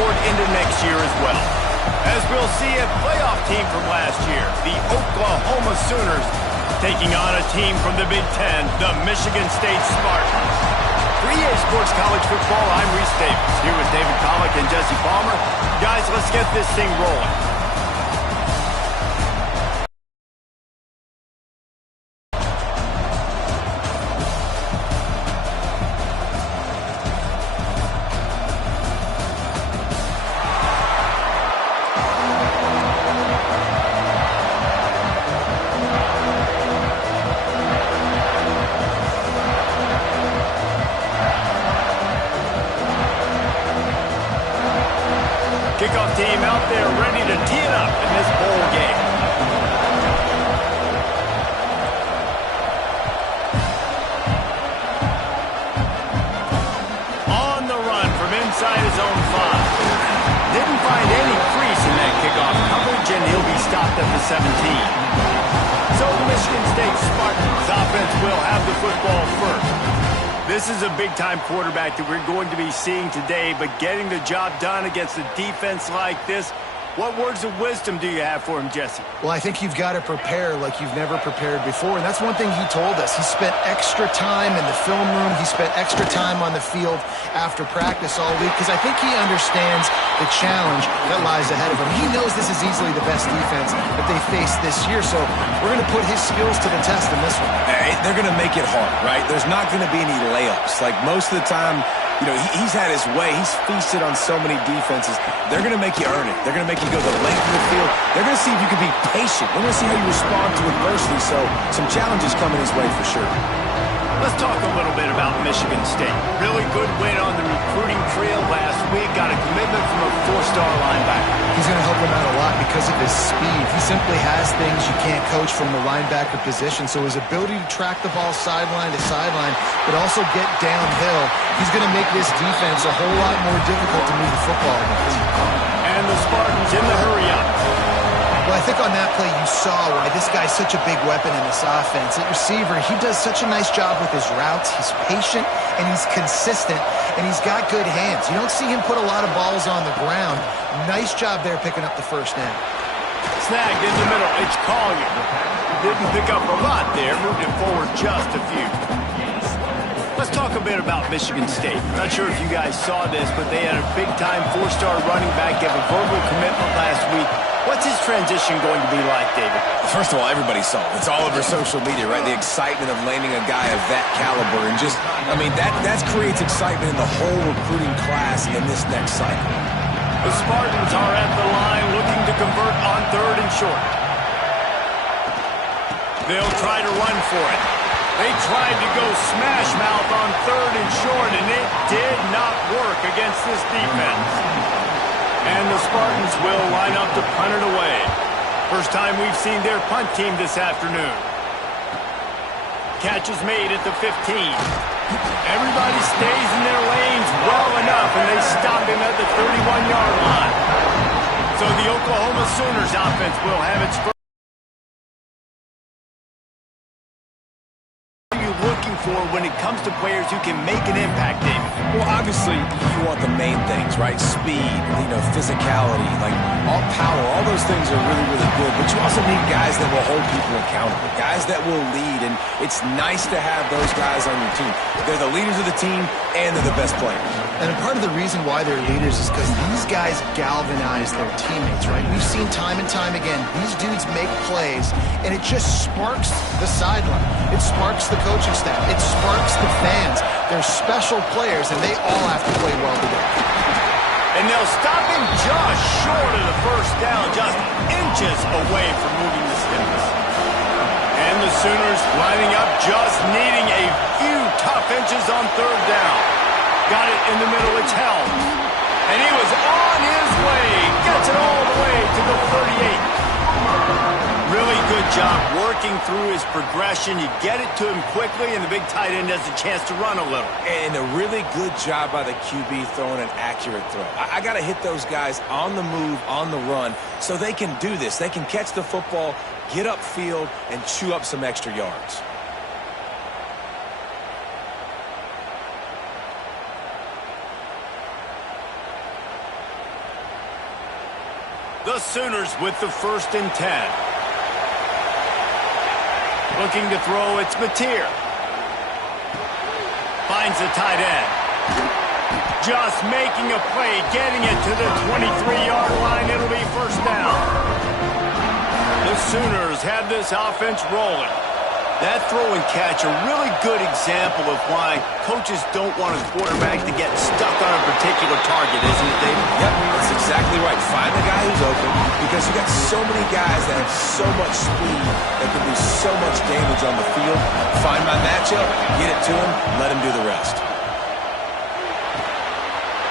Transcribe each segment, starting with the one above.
forward into next year as well. As we'll see a playoff team from last year, the Oklahoma Sooners, taking on a team from the Big Ten, the Michigan State Spartans. For EA Sports College Football, I'm Reese Davis, here with David Pollack and Jesse Palmer. Guys, let's get this thing rolling. Kickoff team out there ready to tee it up in this bowl game. On the run from inside his own 5. Didn't find any crease in that kickoff coverage, and he'll be stopped at the 17. So the Michigan State Spartans offense will have the football first. This is a big-time quarterback that we're going to be seeing today, but getting the job done against a defense like this, what words of wisdom do you have for him, Jesse? Well, I think you've got to prepare like you've never prepared before, and that's one thing he told us. He spent extra time in the film room. He spent extra time on the field after practice all week because I think he understands the challenge that lies ahead of him. He knows this is easily the best defense that they face this year, so we're going to put his skills to the test in this one. They're going to make it hard, right? There's not going to be any layups. Like most of the time, you know, he's had his way. He's feasted on so many defenses. They're going to make you earn it. They're going to make you go the length of the field. They're going to see if you can be patient. They're going to see how you respond to adversity. So some challenges coming his way for sure. Let's talk a little bit about Michigan State. Really good win on the recruiting trail last week. Got a commitment from a 4-star linebacker. He's going to help him out a lot because of his speed. He simply has things you can't coach from the linebacker position. So his ability to track the ball sideline to sideline, but also get downhill, he's going to make this defense a whole lot more difficult to move the football against. And the Spartans in the hurry-up. Well, I think on that play you saw why this guy's such a big weapon in this offense. At receiver, he does such a nice job with his routes. He's patient, and he's consistent, and he's got good hands. You don't see him put a lot of balls on the ground. Nice job there picking up the first down. Snagged in the middle. It's Collier. Didn't pick up a lot there. Moved it forward just a few. Let's talk a bit about Michigan State. I'm not sure if you guys saw this, but they had a big-time 4-star running back give a verbal commitment last week. What's his transition going to be like, David? First of all, everybody saw it. It's all over social media, right? The excitement of landing a guy of that caliber. And just, I mean, that creates excitement in the whole recruiting class in this next cycle. The Spartans are at the line looking to convert on 3rd and short. They'll try to run for it. They tried to go smash mouth on 3rd and short, and it did not work against this defense. And the Spartans will line up to punt it away. First time we've seen their punt team this afternoon. Catch is made at the 15. Everybody stays in their lanes well enough, and they stop him at the 31-yard line. So the Oklahoma Sooners offense will have its first. What are you looking for when it comes to players who can make an impact, David? Well, obviously, you want the main things, right? Speed, physicality, like all power, all those things are really, really good. But you also need guys that will hold people accountable, guys that will lead. And it's nice to have those guys on your team. They're the leaders of the team, and they're the best players. And part of the reason why they're leaders is because these guys galvanize their teammates, right? We've seen time and time again, these dudes make plays, and it just sparks the sideline. It sparks the coaching staff. It sparks the fans. They're special players, and they all have to play well together. And they'll stop him just short of the first down, just inches away from moving the sticks. And the Sooners lining up, just needing a few tough inches on 3rd down. Got it in the middle, it's held. And he was on his way, gets it all the way to the 38. Really good job working through his progression. You get it to him quickly, and the big tight end has a chance to run a little. And a really good job by the QB throwing an accurate throw. I got to hit those guys on the move, on the run, so they can do this. They can catch the football, get upfield, and chew up some extra yards. The Sooners with the 1st and 10. Looking to throw, it's Mateer. Finds the tight end. Just making a play, getting it to the 23-yard line. It'll be 1st down. The Sooners have this offense rolling. That throw and catch, a really good example of why coaches don't want a quarterback to get stuck on a particular target, isn't it, David? Yep, that's exactly right. Find the guy who's open, because you got so many guys that have so much speed that can do so much damage on the field. Find my matchup, get it to him, let him do the rest.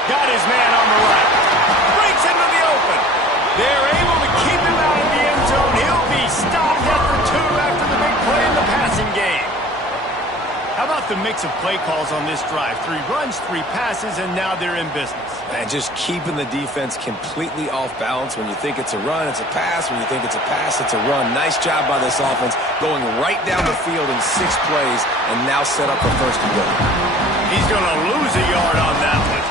Got his man on the right. Breaks into the open. They're able to keep him out of the end zone. He'll be stopped at the 2 after the big play in the passing game. How about the mix of play calls on this drive? 3 runs, 3 passes, and now they're in business. And just keeping the defense completely off balance. When you think it's a run, it's a pass. When you think it's a pass, it's a run. Nice job by this offense, going right down the field in 6 plays, and now set up for 1st and goal. He's going to lose a yard on that one.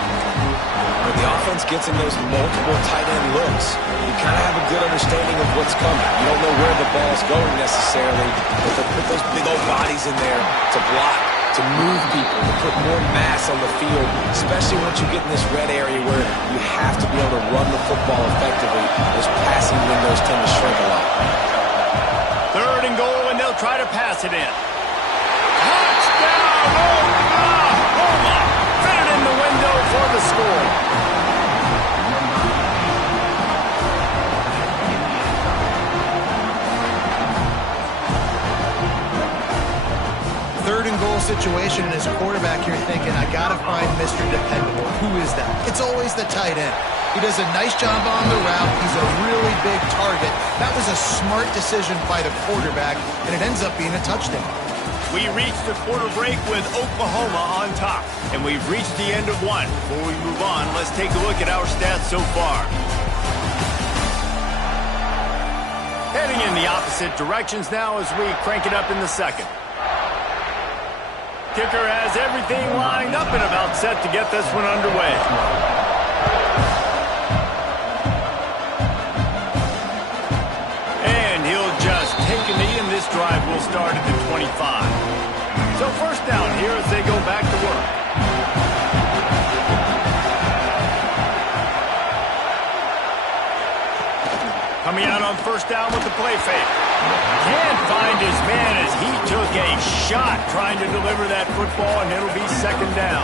When the offense gets in those multiple tight end looks, you kind of have a good understanding of what's coming. You don't know where the ball's going necessarily, but they'll put those big old bodies in there to block, to move people, to put more mass on the field, especially once you get in this red area where you have to be able to run the football effectively. Those passing windows tend to shrink a lot. 3rd and goal, and they'll try to pass it in. Touchdown, Oklahoma! Fit it in the window for the score. 3rd and goal situation, and as a quarterback, you're thinking, I got to find Mr. Dependable. Who is that? It's always the tight end. He does a nice job on the route. He's a really big target. That was a smart decision by the quarterback, and it ends up being a touchdown. We reached the quarter break with Oklahoma on top, and we've reached the end of one. Before we move on, let's take a look at our stats so far. Heading in the opposite directions now as we crank it up in the 2nd. Kicker has everything lined up and about set to get this one underway. And he'll just take a knee, and this drive will start at the 25. So 1st down here as they go back to work. Coming out on 1st down with the play fake. Can't find his man as he took a shot trying to deliver that football, and it'll be 2nd down.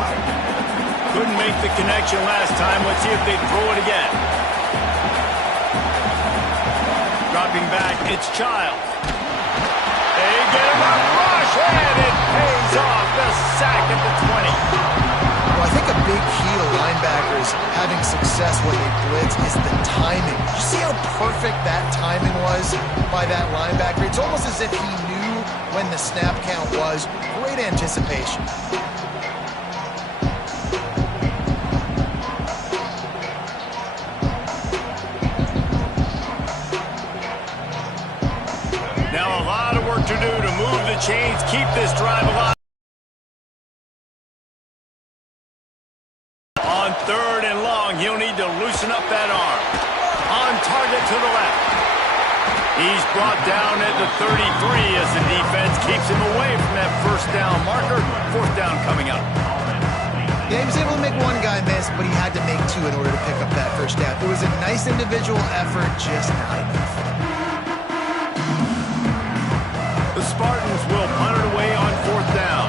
Couldn't make the connection last time. Let's see if they throw it again. Dropping back, it's Childs. They get him a rush, and it pays off. The sack at the 20. Well, I think a big key to linebackers having success when they blitz is the timing. Did you see how perfect that timing was by that linebacker? It's almost as if he knew when the snap count was. Great anticipation. Now a lot of work to do to move the chains, keep this drive alive. On 3rd and long, he'll need to loosen up that arm. On target to the left. He's brought down at the 33 as the defense keeps him away from that 1st down marker. 4th down coming up. Yeah, he was able to make one guy miss, but he had to make 2 in order to pick up that 1st down. It was a nice individual effort, just not enough. The Spartans will punt it away on 4th down.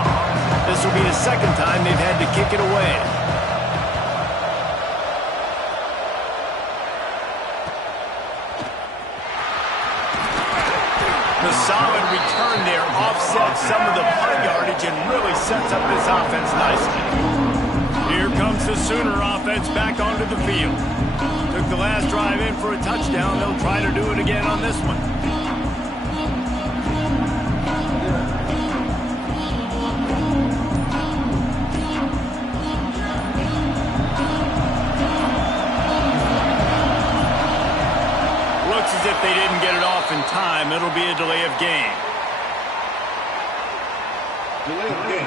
This will be the 2nd time they've had to kick it away. The solid return there offsets some of the punt yardage and really sets up this offense nicely. Here comes the Sooner offense back onto the field. Took the last drive in for a touchdown. They'll try to do it again on this one. As if they didn't get it off in time, it'll be a delay of game. Delay of game.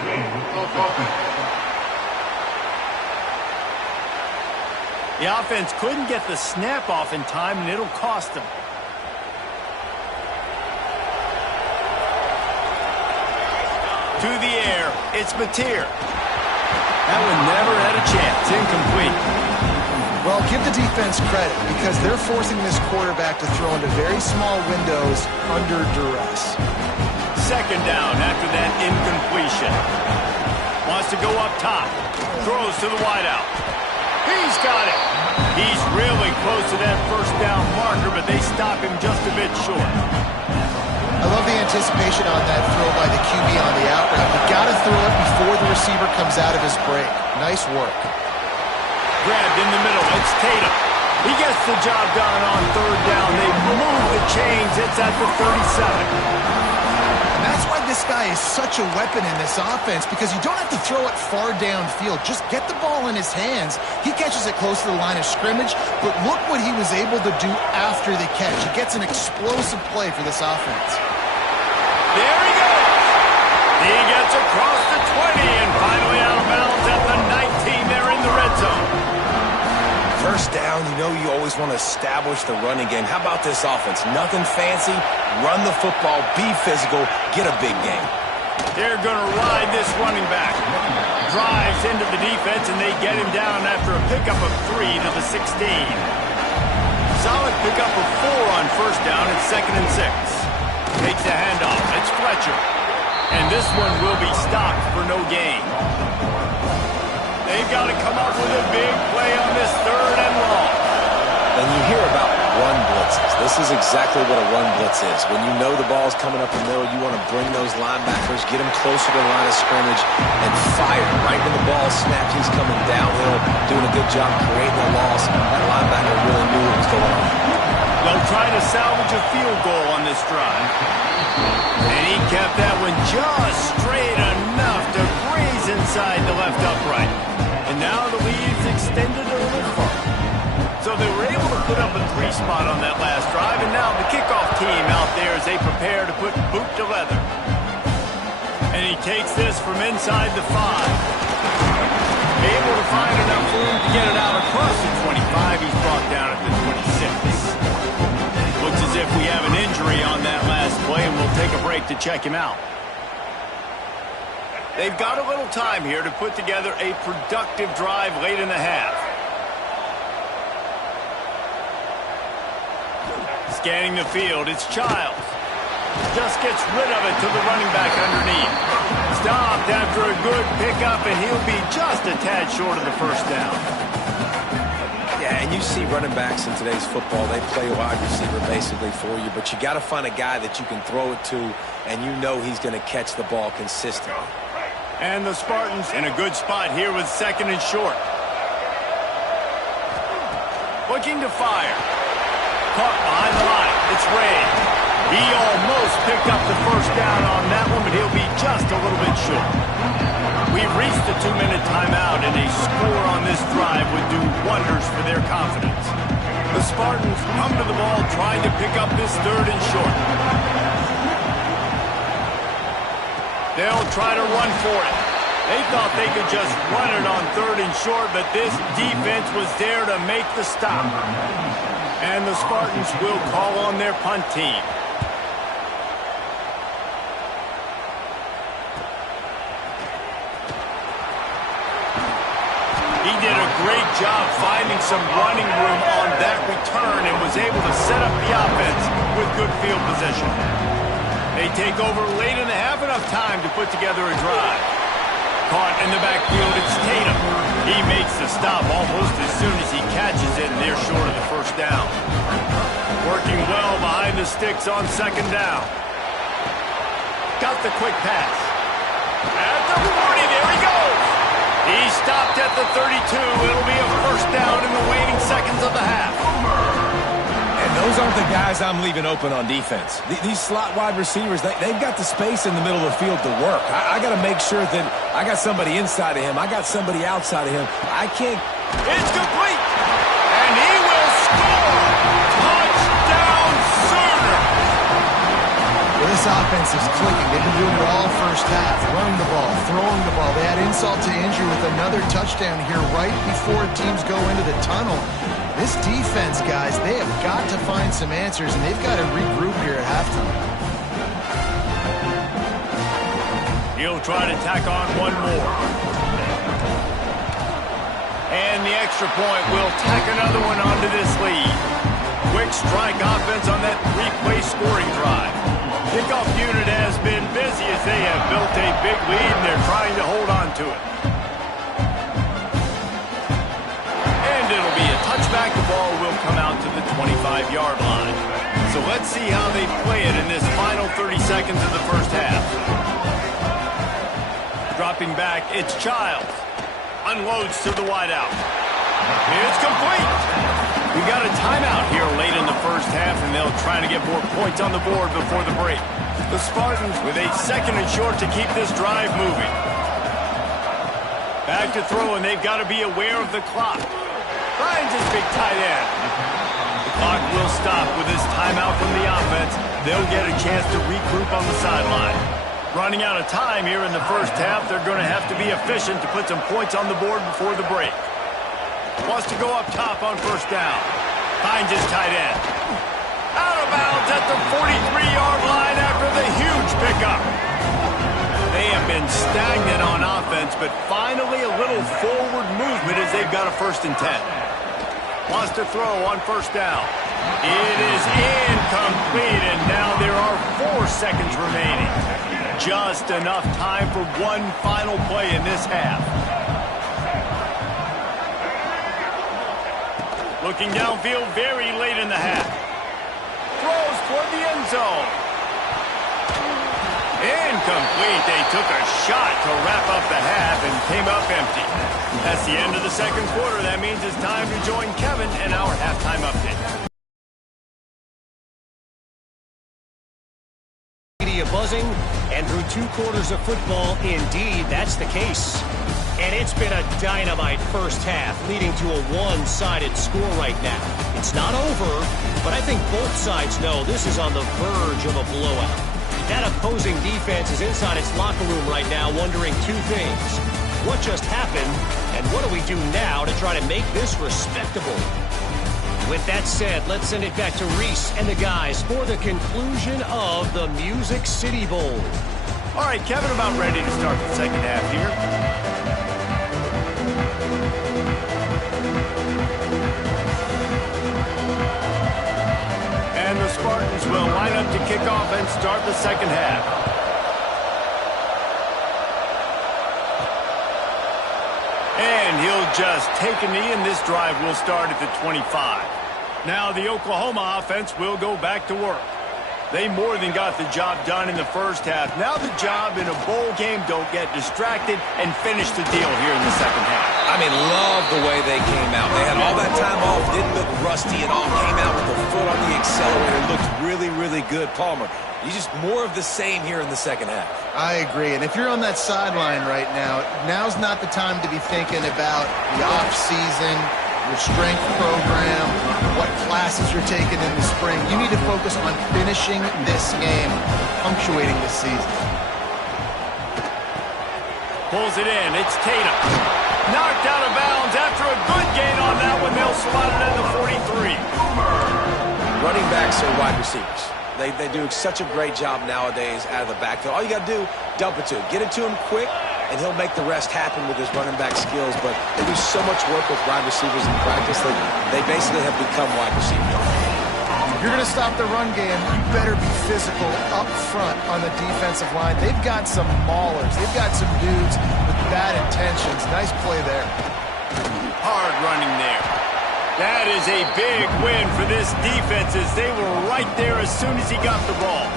The offense couldn't get the snap off in time, and it'll cost them. To the air, it's Mateer. That one never had a chance. Incomplete. Well, give the defense credit because they're forcing this quarterback to throw into very small windows under duress. Second down after that incompletion. Wants to go up top. Throws to the wideout. He's got it. He's really close to that first down marker, but they stop him just a bit short. I love the anticipation on that throw by the QB on the out route. You got to throw it before the receiver comes out of his break. Nice work. Grabbed in the middle. It's Tatum. He gets the job done on third down. They move the chains. It's at the 37. And that's why this guy is such a weapon in this offense, because you don't have to throw it far downfield. Just get the ball in his hands. He catches it close to the line of scrimmage, but look what he was able to do after the catch. He gets an explosive play for this offense. There he goes. He gets across the 20 and finally out of bounds at the 19. They're in the red zone. First down, you know you always want to establish the running game. How about this offense? Nothing fancy. Run the football, be physical, get a big game. They're going to ride this running back. Drives into the defense, and they get him down after a pickup of 3 to the 16. Solid pickup of 4 on first down. It's 2nd and 6. Takes the handoff. It's Fletcher. And this one will be stopped for no gain. They've got to come up with a big play on this 3rd and long. And you hear about run blitzes. This is exactly what a run blitz is. When you know the ball's coming up the middle, you want to bring those linebackers, get them closer to the line of scrimmage, and fire. Right when the ball snapped, he's coming downhill, doing a good job creating a loss. That linebacker really knew what was going on. They'll try to salvage a field goal on this drive. And he kept that one just straight enough to graze inside the left upright. And now the lead's extended a little further. So they were able to put up a 3 spot on that last drive, and now the kickoff team out there as they prepare to put boot to leather. And he takes this from inside the 5. Able to find enough room to get it out across the 25. He's brought down at the 26. Looks as if we have an injury on that last play, and we'll take a break to check him out. They've got a little time here to put together a productive drive late in the half. Scanning the field, it's Childs. Just gets rid of it to the running back underneath. Stopped after a good pickup, and he'll be just a tad short of the first down. Yeah, and you see running backs in today's football, they play wide receiver basically for you, but you got to find a guy that you can throw it to, and you know he's going to catch the ball consistently. And the Spartans in a good spot here with 2nd and short. Looking to fire. Caught behind the line. It's Ray. He almost picked up the first down on that one, but he'll be just a little bit short. We've reached the 2-minute timeout, and a score on this drive would do wonders for their confidence. The Spartans come to the ball trying to pick up this 3rd and short. They'll try to run for it. They thought they could just run it on 3rd and short, but this defense was there to make the stop. And the Spartans will call on their punt team. He did a great job finding some running room on that return and was able to set up the offense with good field position. They take over late in the half, enough time to put together a drive. Caught in the backfield, it's Tatum. He makes the stop almost as soon as he catches it, and they're short of the first down. Working well behind the sticks on 2nd down. Got the quick pass. At the 40, there he goes. He stopped at the 32. It'll be a first down in the waning seconds of the half. And those aren't the guys I'm leaving open on defense. These slot wide receivers, they've got the space in the middle of the field to work. I got to make sure that I got somebody inside of him. I got somebody outside of him. I can't. It's complete. And he will score. Touchdown, Sooners. Well, this offense is clicking. They've been doing it all first half, running the ball, throwing the ball. They add insult to injury with another touchdown here right before teams go into the tunnel. This defense, guys, they have got to find some answers, and they've got to regroup here at halftime. He'll try to tack on one more. And the extra point will tack another one onto this lead. Quick strike offense on that three-play scoring drive. Kickoff unit has been busy as they have built a big lead, and they're trying to hold on to it. And it'll be a touchback. The ball will come out to the 25-yard line. So let's see how they play it in this final 30 seconds of the first half. Dropping back, it's Childs. Unloads to the wideout. It's complete. We got a timeout here late in the first half, and they'll try to get more points on the board before the break. The Spartans with a second and short to keep this drive moving. Back to throw, and they've got to be aware of the clock. Finds his big tight end. The clock will stop with this timeout from the offense. They'll get a chance to regroup on the sideline. Running out of time here in the first half, they're going to have to be efficient to put some points on the board before the break. Wants to go up top on first down. Finds his tight end. Out of bounds at the 43-yard line after the huge pickup. They have been stagnant on offense, but finally a little forward movement as they've got a 1st and 10. Wants to throw on first down. It is incomplete, and now there are 4 seconds remaining. Just enough time for one final play in this half. Looking downfield very late in the half. Throws toward the end zone. Incomplete. They took a shot to wrap up the half and came up empty. That's the end of the second quarter. That means it's time to join Kevin in our halftime update. Buzzing, and through 2 quarters of football, indeed, that's the case. And it's been a dynamite first half, leading to a one-sided score right now. It's not over, but I think both sides know this is on the verge of a blowout. That opposing defense is inside its locker room right now wondering 2 things. What just happened, and what do we do now to try to make this respectable? With that said, let's send it back to Reese and the guys for the conclusion of the Music City Bowl. All right, Kevin, about ready to start the second half here. And the Spartans will line up to kick off and start the second half. And he'll just take a knee, and this drive will start at the 25. Now the Oklahoma offense will go back to work. They more than got the job done in the first half. Now the job in a bowl game, don't get distracted and finish the deal here in the second half. I mean, love the way they came out. They had all that time off, didn't look rusty at all, came out with the foot on the accelerator, looked really, really good. Palmer, you just more of the same here in the second half. I agree, and if you're on that sideline right now, now's not the time to be thinking about the off-season, your strength program, what classes you're taking in the spring. You need to focus on finishing this game, punctuating this season. Pulls it in. It's Tatum. Knocked out of bounds after a good gain on that one. They'll slot it at the 43. Running backs are wide receivers. They do such a great job nowadays out of the backfield. All you got to do, dump it to him. Get it to him quick, and he'll make the rest happen with his running back skills. But they do so much work with wide receivers in practice that they basically have become wide receivers. If you're going to stop the run game, you better be physical up front on the defensive line. They've got some maulers. They've got some dudes with bad intentions. Nice play there. Hard running there. That is a big win for this defense as they were right there as soon as he got the ball.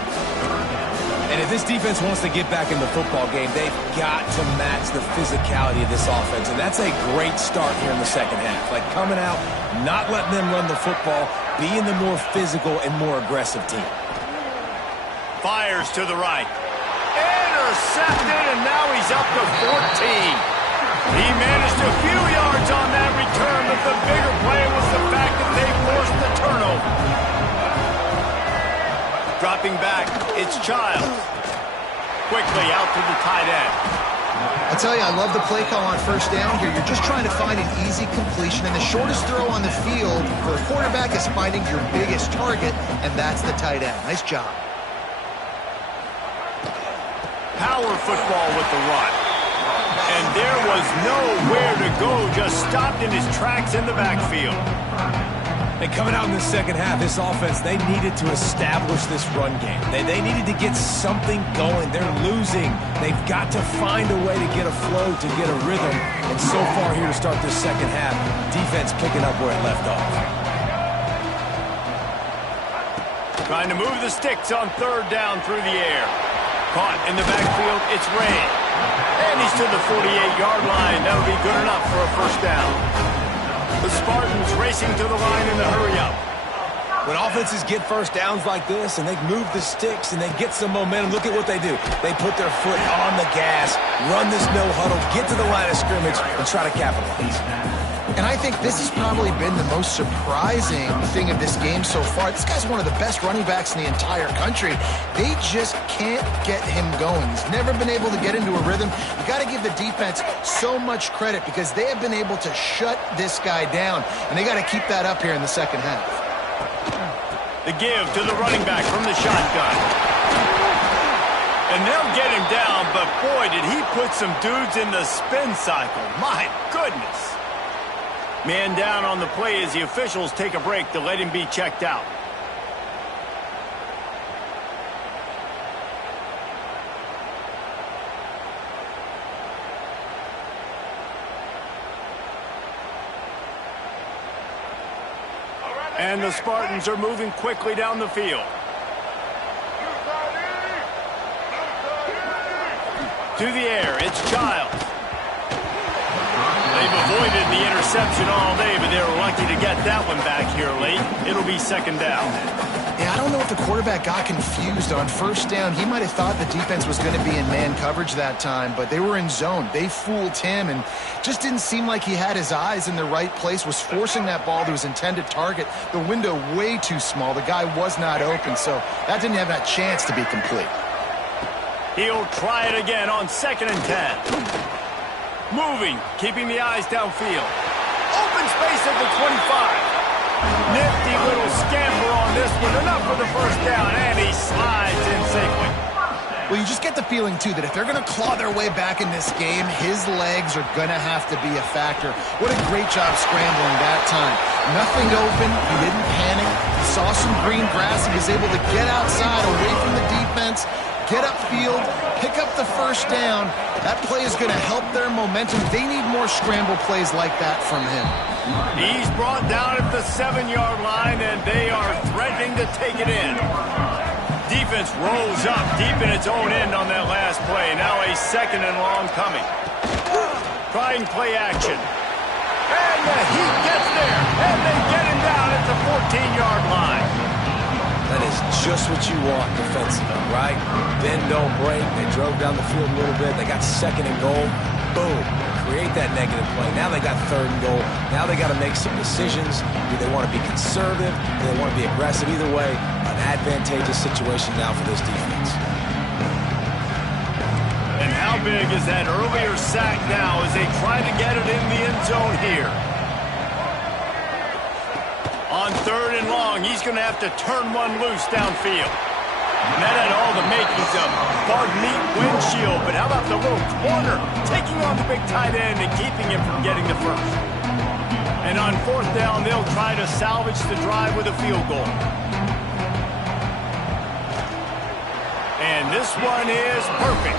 And if this defense wants to get back in the football game, they've got to match the physicality of this offense. And that's a great start here in the second half. Like coming out, not letting them run the football, being the more physical and more aggressive team. Fires to the right. Intercepted, and now he's up to 14. He managed a few yards on that return, but the bigger play was the fact that they forced the turnover. Dropping back, it's Childs. Quickly out to the tight end. I tell you, I love the play call on first down here. You're just trying to find an easy completion, and the shortest throw on the field for a quarterback is finding your biggest target, and that's the tight end. Nice job. Power football with the run. And there was nowhere to go, just stopped in his tracks in the backfield. And coming out in the second half, this offense, they needed to establish this run game. They needed to get something going. They're losing. They've got to find a way to get a flow, to get a rhythm. And so far here to start this second half, defense picking up where it left off. Trying to move the sticks on third down through the air. Caught in the backfield, it's Ray. And he's to the 48-yard line. That'll be good enough for a first down. The Spartans racing to the line in the hurry-up. When offenses get first downs like this and they move the sticks and they get some momentum, look at what they do. They put their foot on the gas, run this no-huddle, get to the line of scrimmage, and try to capitalize. And I think this has probably been the most surprising thing of this game so far. This guy's one of the best running backs in the entire country. They just can't get him going. He's never been able to get into a rhythm. You got to give the defense so much credit because they have been able to shut this guy down, and they got to keep that up here in the second half. The give to the running back from the shotgun. And they'll get him down, but boy, did he put some dudes in the spin cycle. My goodness. Man down on the play as the officials take a break to let him be checked out. And the Spartans are moving quickly down the field. To the air, it's Childs. They've avoided the interception all day, but they were lucky to get that one back here late. It'll be second down. Yeah, I don't know if the quarterback got confused on first down. He might have thought the defense was going to be in man coverage that time, but they were in zone. They fooled him and just didn't seem like he had his eyes in the right place, was forcing that ball to his intended target. The window way too small. The guy was not open, so that didn't have that chance to be complete. He'll try it again on 2nd and 10. Moving, keeping the eyes downfield. Open space at the 25. Nifty little scamper on this one. Enough for the first down, and he slides in safely. Well, you just get the feeling, too, that if they're going to claw their way back in this game, his legs are going to have to be a factor. What a great job scrambling that time. Nothing open. He didn't panic. He saw some green grass. He was able to get outside, away from the defense, get upfield, pick up the first down. That play is going to help their momentum. They need more scramble plays like that from him. He's brought down at the 7-yard line, and they are threatening to take it in. Defense rolls up deep in its own end on that last play. Now a 2nd and long coming. Trying play action. And the Heat gets there, and they get him down at the 14-yard line. That is just what you want defensively, right? Bend, don't break. They drove down the field a little bit. They got 2nd and goal. Boom. Create that negative play. Now they got 3rd and goal. Now they got to make some decisions. Do they want to be conservative? Do they want to be aggressive? Either way, an advantageous situation now for this defense. And how big is that earlier sack now as they try to get it in the end zone here? On 3rd and long, he's going to have to turn one loose downfield. And that had all the makings of Bug Meat windshield, but how about the little corner taking on the big tight end and keeping him from getting the first? And on 4th down, they'll try to salvage the drive with a field goal. And this one is perfect.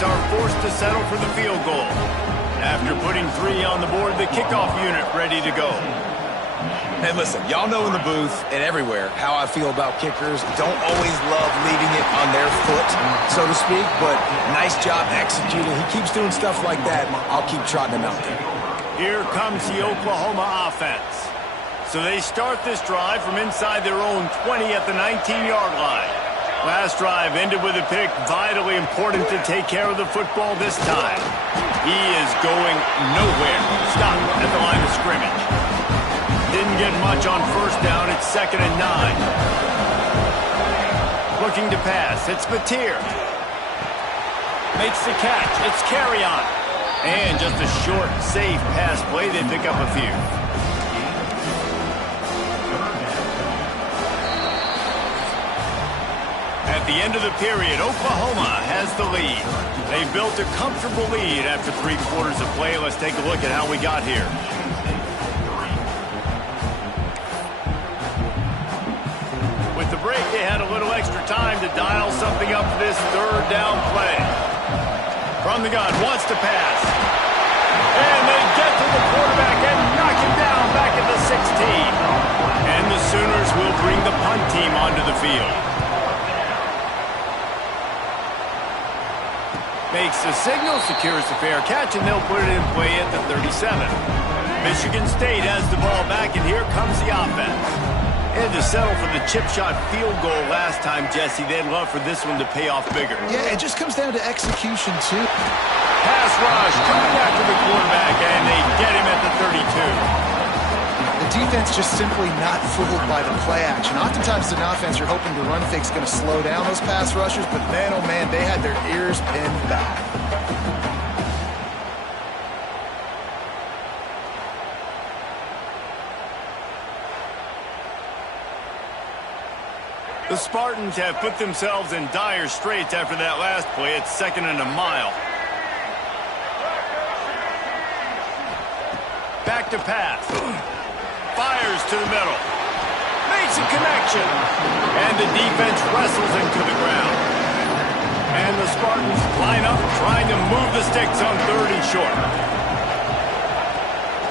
Are forced to settle for the field goal. After putting 3 on the board, the kickoff unit ready to go. Hey, listen, y'all know in the booth and everywhere how I feel about kickers. Don't always love leaving it on their foot, so to speak, but nice job executing. He keeps doing stuff like that. I'll keep trotting him out there. Here comes the Oklahoma offense. So they start this drive from inside their own 20 at the 19-yard line. Last drive ended with a pick. Vitally important to take care of the football this time. He is going nowhere. Stop at the line of scrimmage. Didn't get much on first down. It's 2nd and 9. Looking to pass. It's Batir. Makes the catch. It's Carry-On. And just a short, safe pass play. They pick up a few. At the end of the period, Oklahoma has the lead. They built a comfortable lead after 3 quarters of play. Let's take a look at how we got here. With the break, they had a little extra time to dial something up for this third down play. From the gun, wants to pass. And they get to the quarterback and knock him down back at the 16. And the Sooners will bring the punt team onto the field. Makes the signal, secures the fair catch, and they'll put it in play at the 37. Michigan State has the ball back, and here comes the offense. They had to settle for the chip shot field goal last time, Jesse. They'd love for this one to pay off bigger. Yeah, it just comes down to execution, too. Pass rush coming after the quarterback, and they get him at the 32. The defense just simply not fooled by the play action. Oftentimes, an offense you're hoping the run fake's going to slow down those pass rushers, but man, oh man, they had their ears pinned back. The Spartans have put themselves in dire straits after that last play. It's 2nd and a mile. Back to pass. Fires to the middle. Makes a connection. And the defense wrestles him to the ground. And the Spartans line up trying to move the sticks on 3rd and short.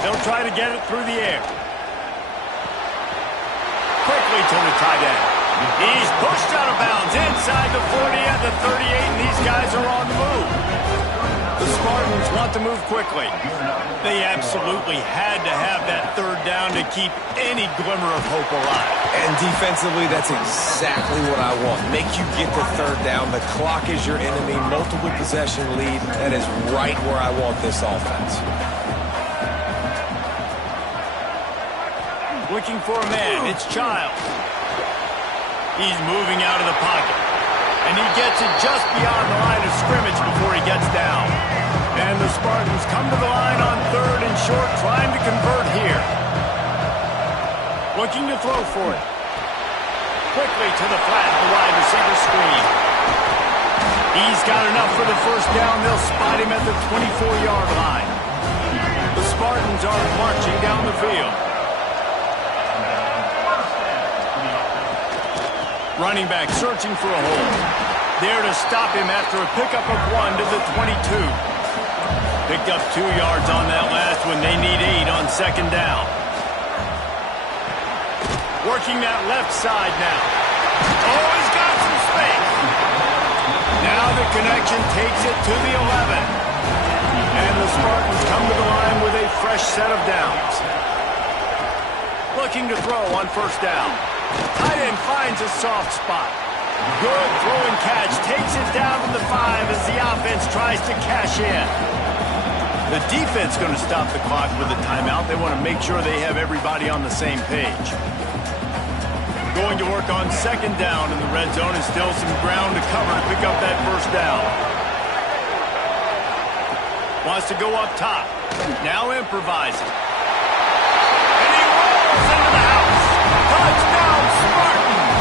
They'll try to get it through the air. Quickly to the tight end. He's pushed out of bounds inside the 40 at the 38, and these guys are on the move. The Spartans want to move quickly. They absolutely had to have that 3rd down to keep any glimmer of hope alive. And defensively, that's exactly what I want. Make you get the 3rd down. The clock is your enemy. Multiple possession lead. That is right where I want this offense. Looking for a man. It's Childs. He's moving out of the pocket. And he gets it just beyond the line of scrimmage before he gets down. And the Spartans come to the line on 3rd and short, trying to convert here. Looking to throw for it. Quickly to the flat, the wide receiver screen. He's got enough for the 1st down. They'll spot him at the 24-yard line. The Spartans are marching down the field. Running back searching for a hole. There to stop him after a pickup of 1 to the 22. Picked up 2 yards on that last one. They need 8 on 2nd down. Working that left side now. Oh, he's got some space. Now the connection takes it to the 11. And the Spartans come to the line with a fresh set of downs. Looking to throw on 1st down. Tight end finds a soft spot. Good throw and catch. Takes it down to the 5 as the offense tries to cash in. The defense going to stop the clock with a timeout. They want to make sure they have everybody on the same page. Going to work on 2nd down in the red zone and still some ground to cover to pick up that 1st down. Wants to go up top. Now improvising. And he rolls into the house. Touchdown, Spartans!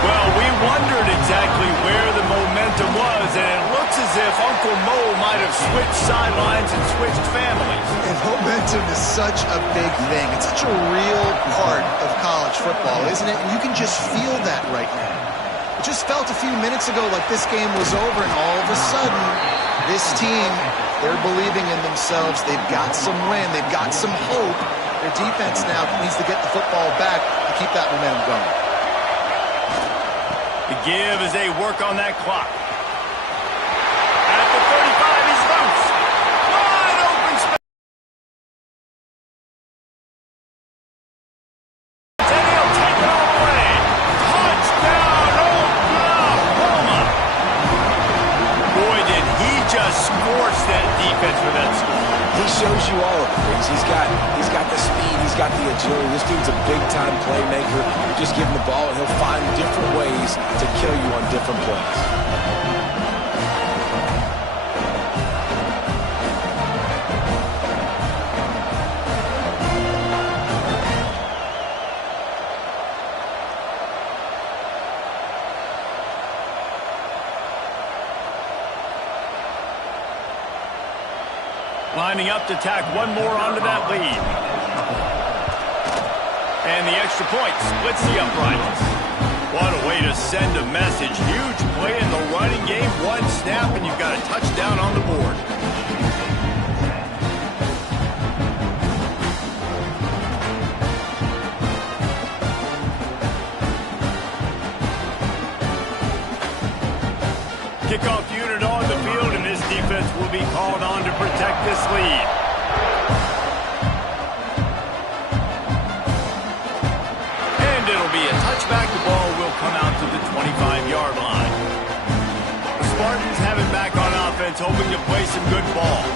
Well, we wondered exactly where the momentum was, and it looks as if Uncle Mo might have switched sidelines and switched families. And momentum is such a big thing. It's such a real part of college football, isn't it? And you can just feel that right now. It just felt a few minutes ago like this game was over, and all of a sudden, this team, they're believing in themselves. They've got some wind. They've got some hope. Their defense now needs to get the football back to keep that momentum going. The give as they work on that clock. At the 35, he's loose. Wide open space. And he'll take it all the way. Touchdown, Oklahoma. Boy, did he just scorch that defense for that score. He shows you all of it. He's got the speed, he's got the agility. versatility. This dude's a big-time playmaker. You just give him the ball, and he'll find different ways to kill you on different plays. Lining up to tack one more onto that lead. And the extra point splits the uprights. What a way to send a message. Huge play in the running game. One snap and you've got a touchdown on the board. Kickoff unit on the field, and this defense will be called on to protect this lead. And it'll be a touchback. The ball will come out to the 25-yard line. The Spartans have it back on offense, hoping to play some good ball.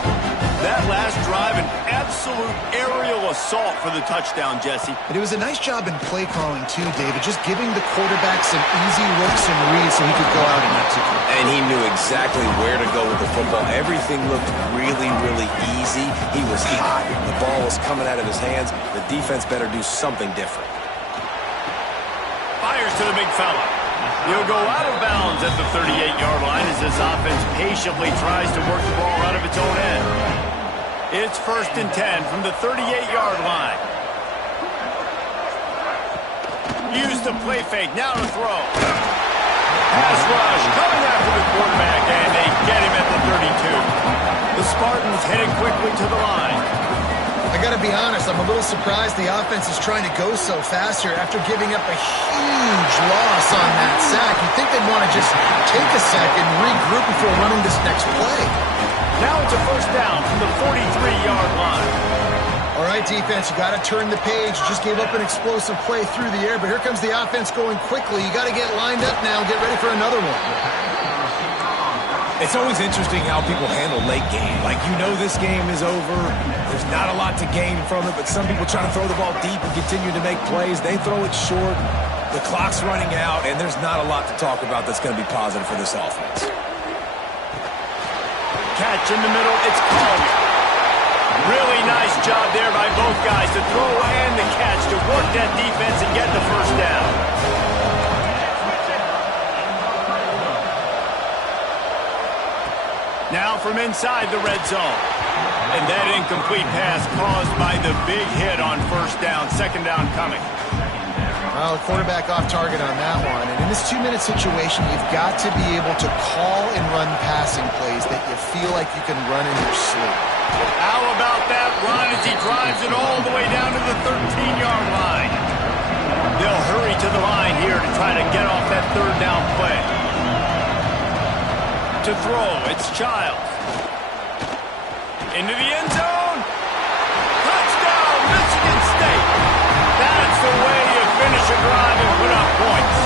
That last drive, an absolute aerial assault for the touchdown, Jesse. But it was a nice job in play calling, too, David, just giving the quarterback some easy looks and reads so he could go out and execute. And he knew exactly where to go with the football. Everything looked really, really easy. He was hot. The ball was coming out of his hands. The defense better do something different. Fires to the big fella. He'll go out of bounds at the 38-yard line as this offense patiently tries to work the ball out of its own end. It's 1st and 10 from the 38-yard line. Use the play fake. Now to throw. Pass rush coming after the quarterback, and they get him at the 32. The Spartans heading quickly to the line. I got to be honest, I'm a little surprised the offense is trying to go so fast here after giving up a huge loss on that sack. You'd think they'd want to just take a second, regroup before running this next play. Now it's a 1st down from the 43-yard line. All right, defense, you got to turn the page. You just gave up an explosive play through the air, but here comes the offense going quickly. You got to get lined up now, get ready for another one. It's always interesting how people handle late game. Like, you know this game is over. There's not a lot to gain from it, but some people try to throw the ball deep and continue to make plays. They throw it short. The clock's running out, and there's not a lot to talk about that's going to be positive for this offense. Catch in the middle, it's Collier. Really nice job there by both guys to throw and the catch to work that defense and get the 1st down. Now from inside the red zone. And that incomplete pass caused by the big hit on 1st down, 2nd down coming. Well, the quarterback off target on that one. And in this 2-minute situation, you've got to be able to call and run passing plays that you feel like you can run in your sleep. How about that run as he drives it all the way down to the 13-yard line? They'll hurry to the line here to try to get off that 3rd down play. To throw, it's Childs. Into the end zone. Touchdown, Michigan State. That's the way you finish a drive and put up points.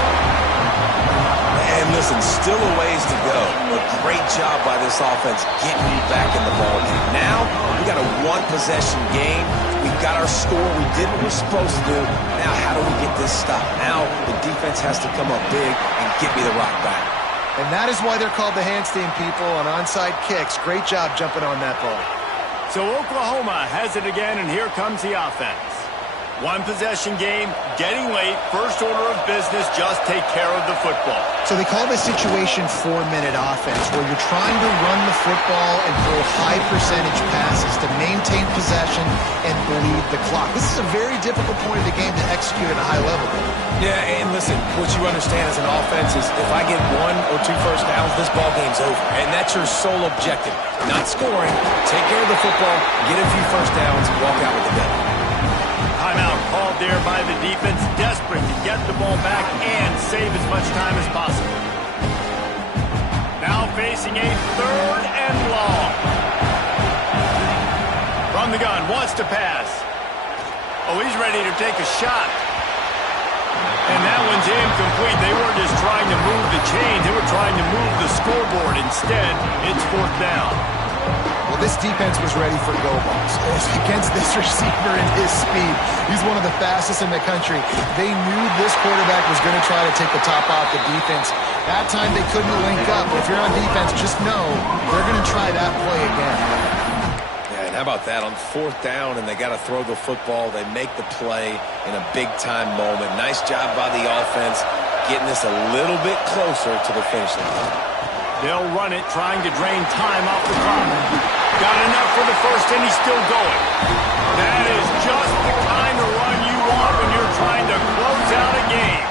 And listen, still a ways to go. A great job by this offense getting you back in the ballgame. Now, we got a 1-possession game. We've got our score. We did what we're supposed to do. Now, how do we get this stopped? Now, the defense has to come up big and get me the rock back. And that is why they're called the Handstand people on onside kicks. Great job jumping on that ball. So Oklahoma has it again, and here comes the offense. 1-possession game, getting late, first order of business, just take care of the football. So they call this situation 4-minute offense, where you're trying to run the football and throw high percentage passes to maintain possession and bleed the clock. This is a very difficult point of the game to execute at a high level. Yeah, and listen, what you understand as an offense is if I get 1 or 2 first downs, this ball game's over. And that's your sole objective. Not scoring, take care of the football, get a few first downs, walk out with the ball. Timeout called there by the defense, desperate to get the ball back and save as much time as possible. Now facing a 3rd and long. From the gun, wants to pass. Oh, he's ready to take a shot. And that one's incomplete. They weren't just trying to move the chains, they were trying to move the scoreboard. Instead, it's 4th down. Well, Well, this defense was ready for go balls. Against this receiver and his speed, he's one of the fastest in the country. They knew this quarterback was going to try to take the top off the defense. That time they couldn't link up. If you're on defense, just know they're going to try that play again. Yeah, and how about that? On 4th down, and they got to throw the football. They make the play in a big-time moment. Nice job by the offense, getting this a little bit closer to the finish line. They'll run it, trying to drain time off the clock. Got enough for the first, and he's still going. That is just the kind of run you want when you're trying to close out a game.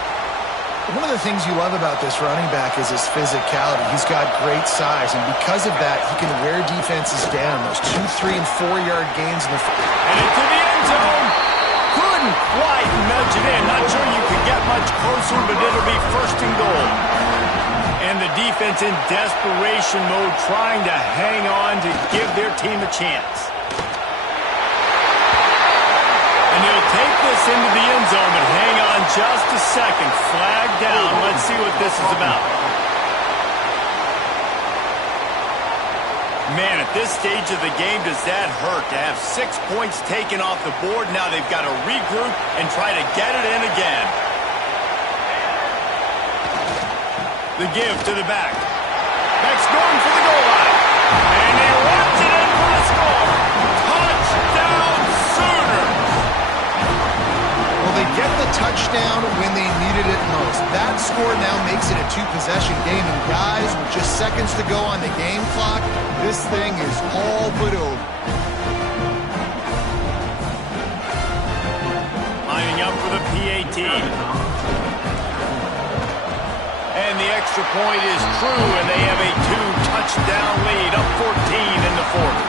One of the things you love about this running back is his physicality. He's got great size, and because of that, he can wear defenses down. Those 2, 3, and 4-yard gains in the... And into the end zone. Couldn't quite nudge it in. Not sure you could get much closer, but it'll be 1st and goal. And the defense in desperation mode, trying to hang on to give their team a chance. And they'll take this into the end zone, but hang on just a second. Flag down. Let's see what this is about. Man, at this stage of the game, does that hurt to have 6 points taken off the board? Now they've got to regroup and try to get it in again. The give to the back. Back's going for the goal line. And he runs it in for the score. Touchdown Sooners! Well, they get the touchdown when they needed it most. That score now makes it a 2-possession game, and guys, with just seconds to go on the game clock, this thing is all but over. Lining up for the PAT. And the extra point is true, and they have a 2-touchdown lead, up 14 in the 4th.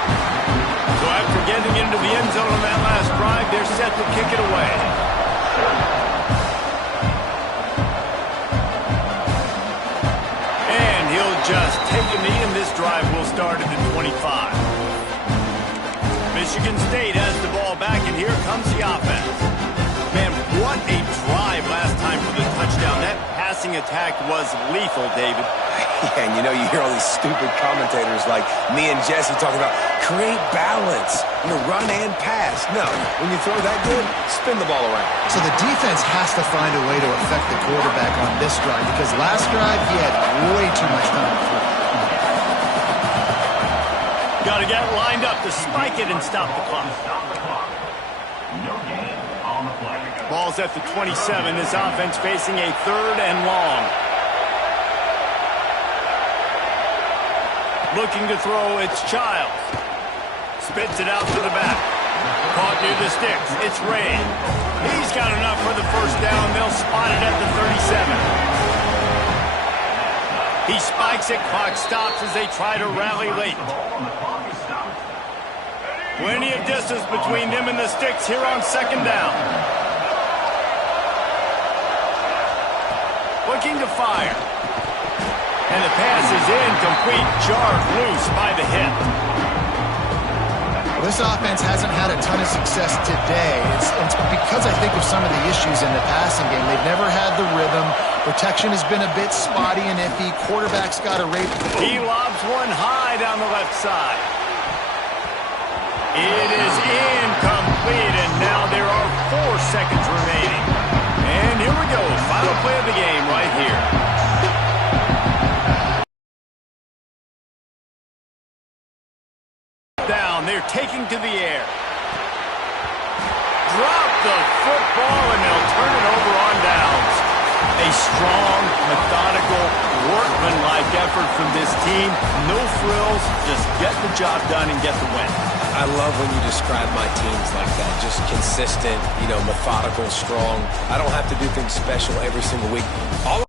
So after getting into the end zone on that last drive, they're set to kick it away. And he'll just take a knee, and this drive will start at the 25. Michigan State has the ball back, and here comes the offense. Man, what a drive last time for the touchdown. That passing attack was lethal, David. Yeah, and you know, you hear all these stupid commentators like me and Jesse talking about create balance, run and pass. No, when you throw that good, spin the ball around. So the defense has to find a way to affect the quarterback on this drive, because last drive he had way too much time to throw. Got to get lined up to spike it and stop the clock. Ball's at the 27. This offense facing a 3rd and long. Looking to throw, it's Childs. Spits it out to the back. Caught near the sticks. It's Ray. He's got enough for the 1st down. They'll spot it at the 37. He spikes it. Clock stops as they try to rally late. Plenty of distance between them and the sticks here on 2nd down. Looking to fire. And the pass is incomplete, jarred loose by the hip. Well, this offense hasn't had a ton of success today. It's because I think of some of the issues in the passing game. They've never had the rhythm. Protection has been a bit spotty and iffy. Quarterback's got a rate. He lobs one high down the left side. It is incomplete, and now there are 4 seconds remaining. And here we go, final play of the game right here. Down, they're taking to the air. Drop the football, and they'll turn it over on downs. A strong, methodical, workmanlike effort from this team. No frills, just get the job done and get the win. I love when you describe my teams like that. Just consistent, methodical, strong. I don't have to do things special every single week. All